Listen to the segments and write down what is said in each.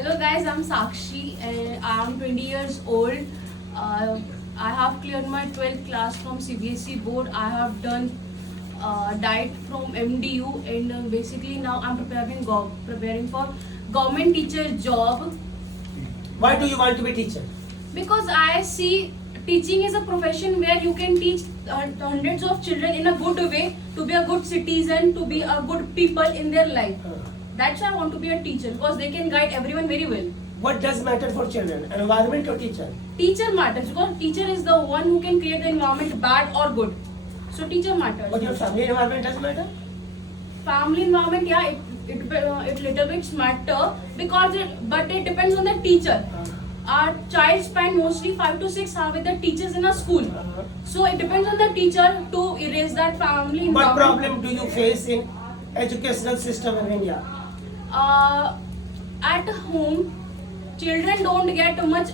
Hello guys, I'm Sakshi and I'm 20 years old. I have cleared my 12th class from CBSE board. I have done diet from MDU and basically now I'm preparing for government teacher job Why do you want to be teacher? because I see teaching is a profession where you can teach hundreds of children in a good way to be a good citizen, to be a good people in their life. That's why I want to be a teacher because they can guide everyone very well. What does matter for children? Environment or teacher? Teacher matters because teacher is the one who can create the environment bad or good. So teacher matters. But your family environment does matter? Family environment, yeah, it little bit matter because but it depends on the teacher. Our child spend mostly 5 to 6 hours with the teachers in a school. So it depends on the teacher to erase that family What environment. problem do you face in educational system in India? At home, children don't get much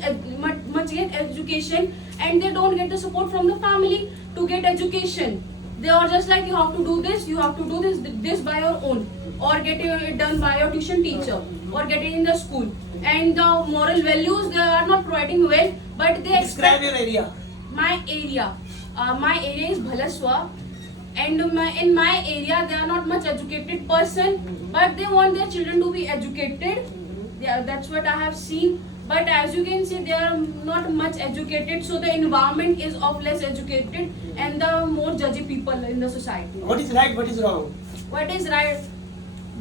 get education and they don't get the support from the family to get education. They are just like you have to do this, you have to do this by your own, or get it done by your tuition teacher, or get it in the school. And the moral values they are not providing well, but they Describe expect your area. my area is Bhalaswa, and in my area they are not much educated person, but they want their children to be educated. That's what I have seen. But as you can see, they are not much educated, so the environment is of less educated and the more judgy people in the society. What is right, what is wrong? What is right?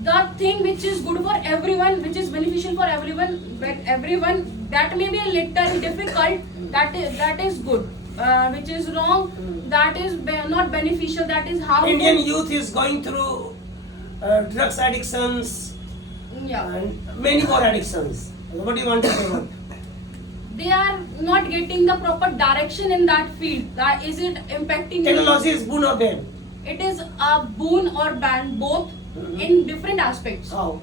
The thing which is good for everyone, which is beneficial for everyone, that may be a little difficult. That is good. Which is wrong, that is not beneficial. That is harmful. Indian youth is going through drugs addictions Yeah. and many more addictions. What do you want to say about? They are not getting the proper direction in that field. Is it impacting? Technology is boon or bane? It is a boon or ban, both in different aspects. How?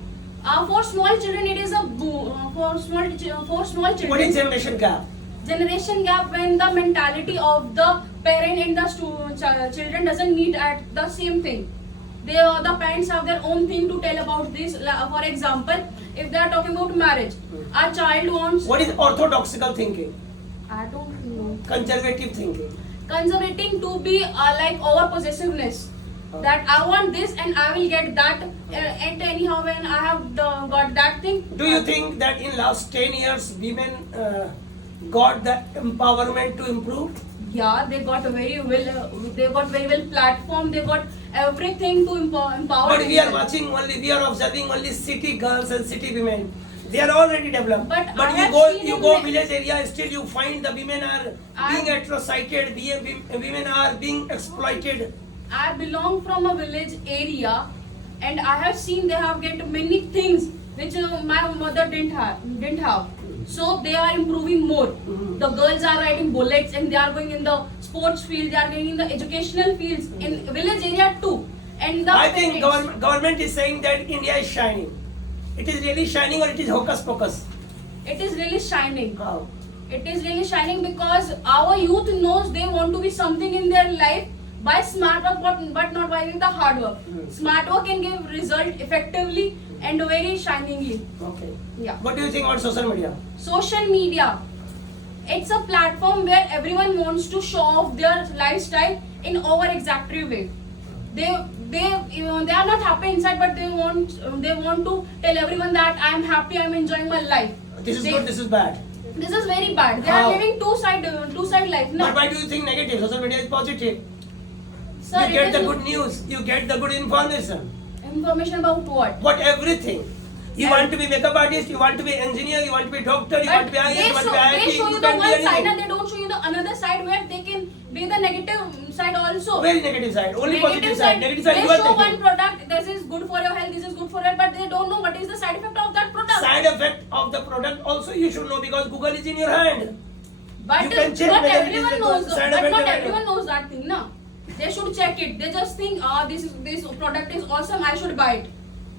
For small children, it is a boon. For small children, What is generation gap? generation gap when the mentality of the parent and the children doesn't meet at the same thing. The parents have their own thing to tell about this. For example, if they are talking about marriage, a child wants. What is orthodoxical thinking? I don't know. Conservative thinking? Conservating to be like over possessiveness. That I want this and I will get that. And anyhow, when I have got that thing. Do you think that in last 10 years women got the empowerment to improve? Yeah, they got a very well. They got very well platform. They got everything to empower. But we are watching only, we are observing only city girls and city women. They are already developed. But I you have go, seen you in go the- village area, still you find the women are being atrocited, women are being exploited. I belong from a village area, and I have seen they have get many things which my mother didn't have. So they are improving more. The girls are riding bullets and they are going in the sports field. They are going in the educational fields in village area too. And the I think parents- government is saying that India is shining. It is really shining or it is hocus pocus? it is really shining. How? It is really shining because our youth knows they want to be something in their life by smart work but not by the hard work. Smart work can give result effectively and very shiningly. Okay. Yeah. What do you think about social media? Social media. It's a platform where everyone wants to show off their lifestyle in over exaggerated way. They are not happy inside, but they want to tell everyone that I am happy, I am enjoying my life. This is good, this is bad. This is very bad. They How? are living two side life. No. But why do you think negative? Social media is positive. Sir, You get it the is good news, you get the good information. information about what? What everything. You want to be makeup artist, you want to be engineer, you want to be doctor, you want to be IAS, you want to be IIT, they show you you the can be one side anything. and they don't show you the another side where they can be the negative side also. Very negative side, only positive side. Negative side They you are show one taking. product, this is good for your health, this is good for your, but they don't know what is the side effect of that product. Side effect of the product also you should know because Google is in your hand. But you can check not whether it is everyone the knows. side But effect not or not. everyone knows that thing, na. They should check it. They just think, this product is awesome, I should buy it.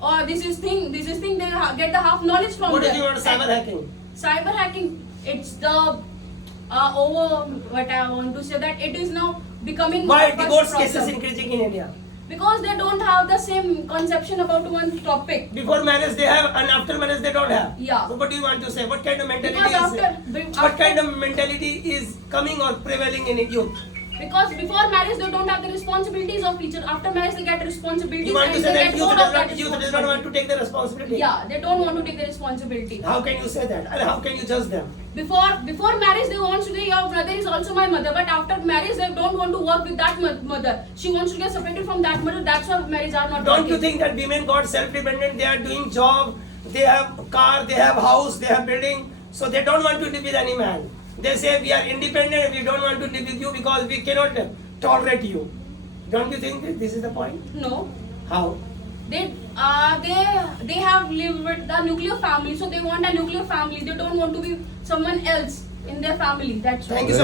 Or this is thing. They get the half knowledge from What do there. you want cyber hacking? Cyber hacking. It's the over. What I want to say that it is now becoming Why a first divorce problem. cases increasing in India? Because they don't have the same conception about one topic. Before marriage they have, and after marriage they don't have. Yeah. So what do you want to say? What kind of mentality Because is what kind of mentality is coming or prevailing in youth? Because before marriage they don't have the responsibilities of each other. After marriage they get responsibilities. You want to and say they that get youth more does of that not want to take the responsibility? Yeah, they don't want to take the responsibility. How can you say that? And how can you judge them? Before marriage they want to say your brother is also my mother, but after marriage they don't want to work with that mother. She wants to get separated from that mother. That's why marriage are not. Don't you working. think that women got self-dependent? They are doing job, they have car, they have house, they have building, so they don't want to live with any man. They say we are independent, we don't want to live with you because we cannot tolerate you. Don't you think that this is the point? No. How? They have lived with the nuclear family, so they want a nuclear family. They don't want to be someone else in their family. That's why. Thank you so